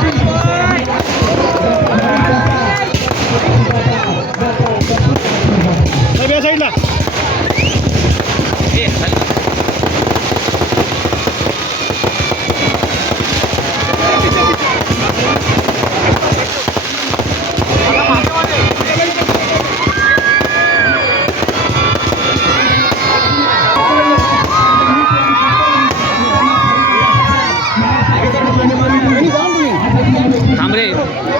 Hey, boys, hey, look.